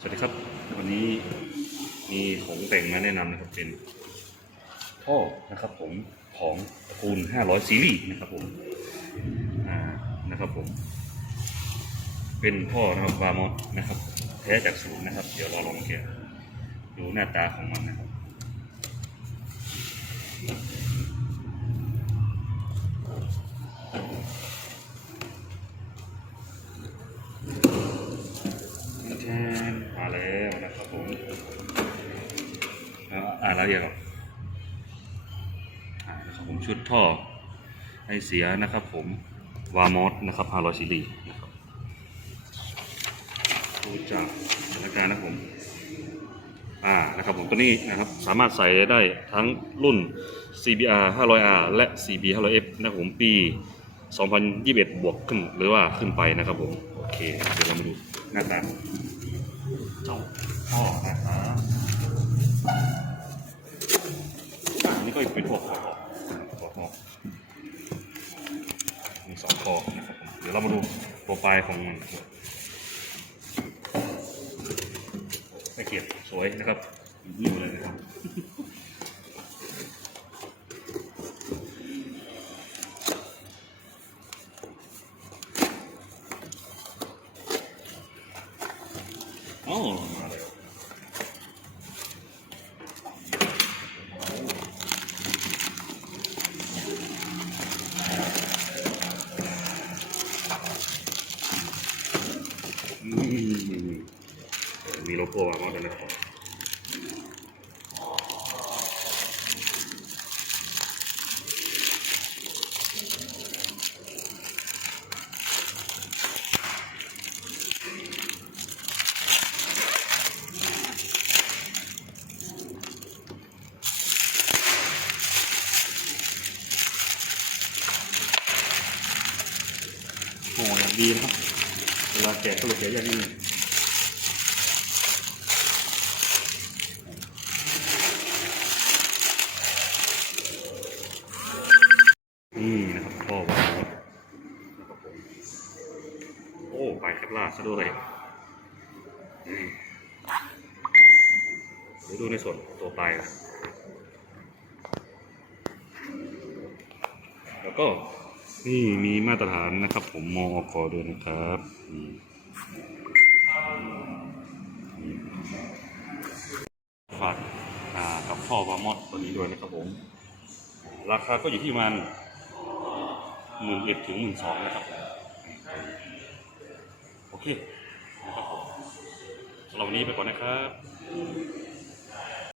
สวัสดีครับ วันนี้มีของแต่งมาแนะนำนะครับเป็นท่อนะครับผมของตระกูล 500 ซีรีส์นะครับผมอ่านะครับผม เป็นท่อนะครับวามอสนะครับแท้จากศูนย์นะครับ เดี๋ยวเราลองแกะดูหน้าตาของมันนะครับ แทนมาแล้วนะครับผมอ่าอ่าน รายละเอียดก่อนอ่านะครับผมชุดท่อไอเสียนะครับผมวามอสนะครับ500ซีรีส์นะครับดูจากสถานการณ์นะผมอ่านะครับผมตัวนี้นะครับสามารถใส่ได้ทั้งรุ่น CBR 500R และ CB 500F นะครับผมปี 2021 บวกขึ้นหรือว่าขึ้นไปนะครับผม โอเค เดี๋ยวเรามาดูหน้าตาเจ้าพ่อนะครับ ก็เป็นพวกคอคอคอมีสองคอนะครับเดี๋ยวเรามาดูโปรไฟล์ของมันไม่เกียดสวยนะครับยิ้มเลยนะครับอ๋อ มีโลโก้วางมาด้วยนะครับโอ้อย่างดีนะครับ วลาแกะก็เลยแกะยากนิดนึงนี่นะครับพ่อวางครับนะครับผมโอ้ไปแคปลาซะด้วยเดี๋ยวดูในส่วนตัวปลายนะแล้วก็ นี่มีมาตรฐานนะครับ ผมมอคอด้วยนะครับฝากกับพ่อวามอดตัวนี้ด้วยนะครับผม ราคาก็อยู่ที่ประมันหมื่นเอ็ดถึงหมื่นสองนะครับ โอเคนะครับผมสำหรับวันนี้ไปก่อนนะครับ